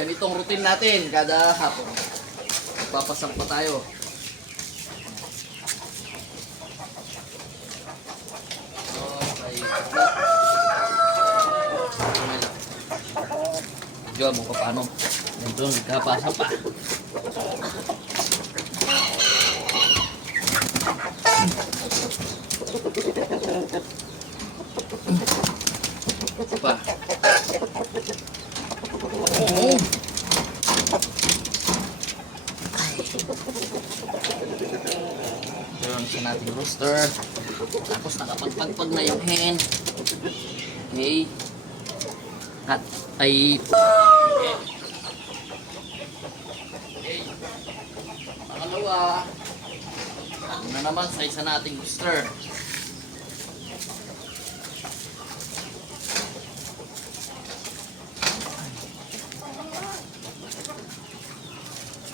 ganitong routine natin kada hapon. Papasang pa tayo. Diyan mo pa paano. Ganito, nagkapasa pa. Pa. Oh. Meron siya natin rooster. Tapos nakapagpagpag na yung hen. Okay. At ay... Okay. Pangalawa. Ano na naman sa isa nating rooster.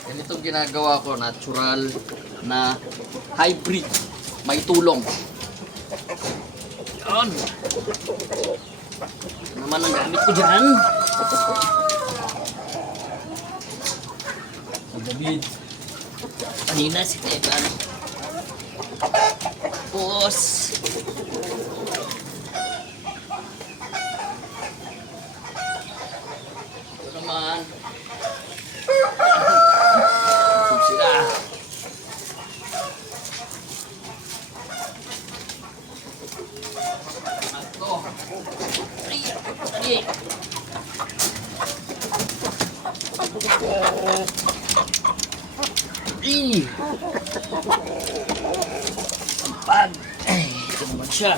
Ganito ginagawa ko, natural na hybrid. May tulong. Yan. Ito naman ang gamit ko dyan. Sa David. Kanina si Tegan. Tapos. Ito naman. Busog sila. Ito. Ay, ay. Ay. Ang pag. Ay, ito naman siya.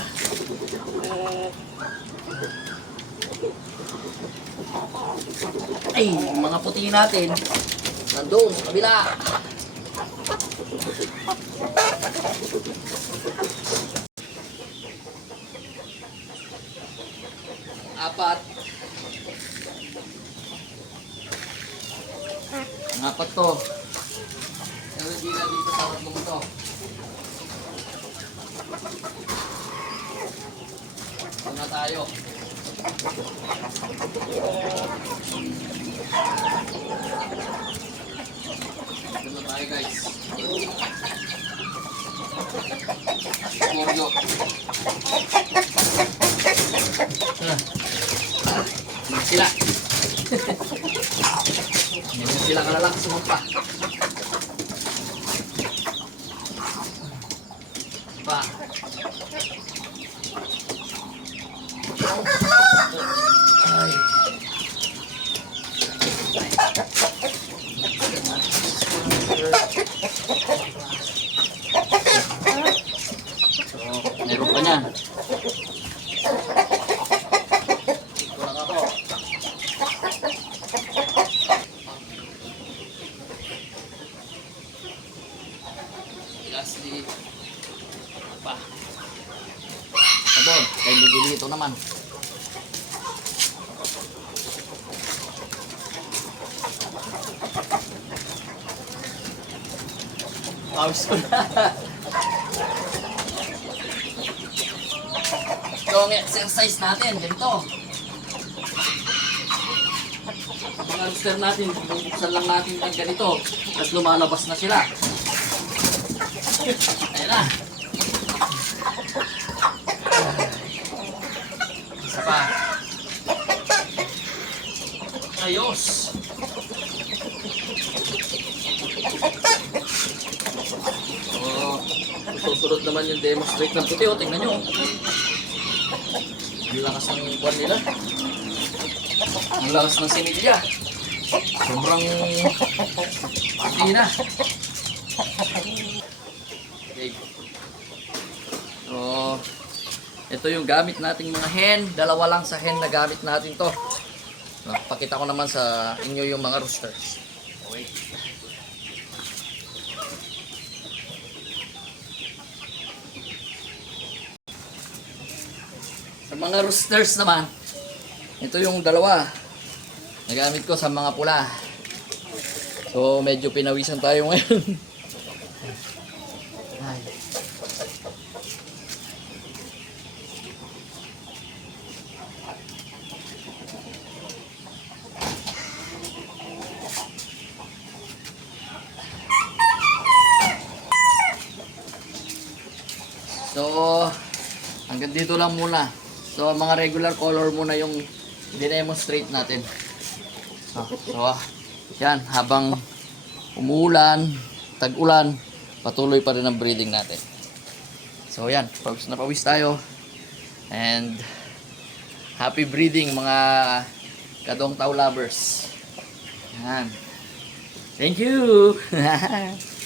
Ay, mga puti natin. Nandun sa kabila. Apat. Ang apat to. Pero hindi na dito sa tatlong to. Ito na tayo. Ito na tayo guys. Oreo. Ah. Yan sila. Yan sila kalalakas sumampa. Pa. Ay. So, meron pa niyan. Lastly, pa. Sabon, kay Miguelito naman. Pause ko na. Yung exercise natin, ganito. Mga rooster natin, bubuksan lang natin ng ganito. Tapos lumalabas na sila. Ayan na. Isa pa. Ayos. Oh, susunod naman yung demonstrate ng puti. O, tingnan nyo. Ang lakas ng kwan nila. Ang lakas ng sinilya. Sobrang puti na. Okay. So, ito yung gamit nating mga hen. Dalawa lang sa hen na gamit natin to. So, pakita ko naman sa inyo yung mga roosters. Okay. Sa mga roosters naman, ito yung dalawa. Nagamit ko sa mga pula. So, medyo pinawisan tayo ngayon. So, hanggang dito lang muna. So, mga regular color muna yung dinemonstrate natin. So, ah, yan, habang umuulan, tag-ulan, patuloy pa rin ang breeding natin. So, yan, pawis na pawis tayo. And, happy breeding mga kadong tao lovers. Yan. Thank you!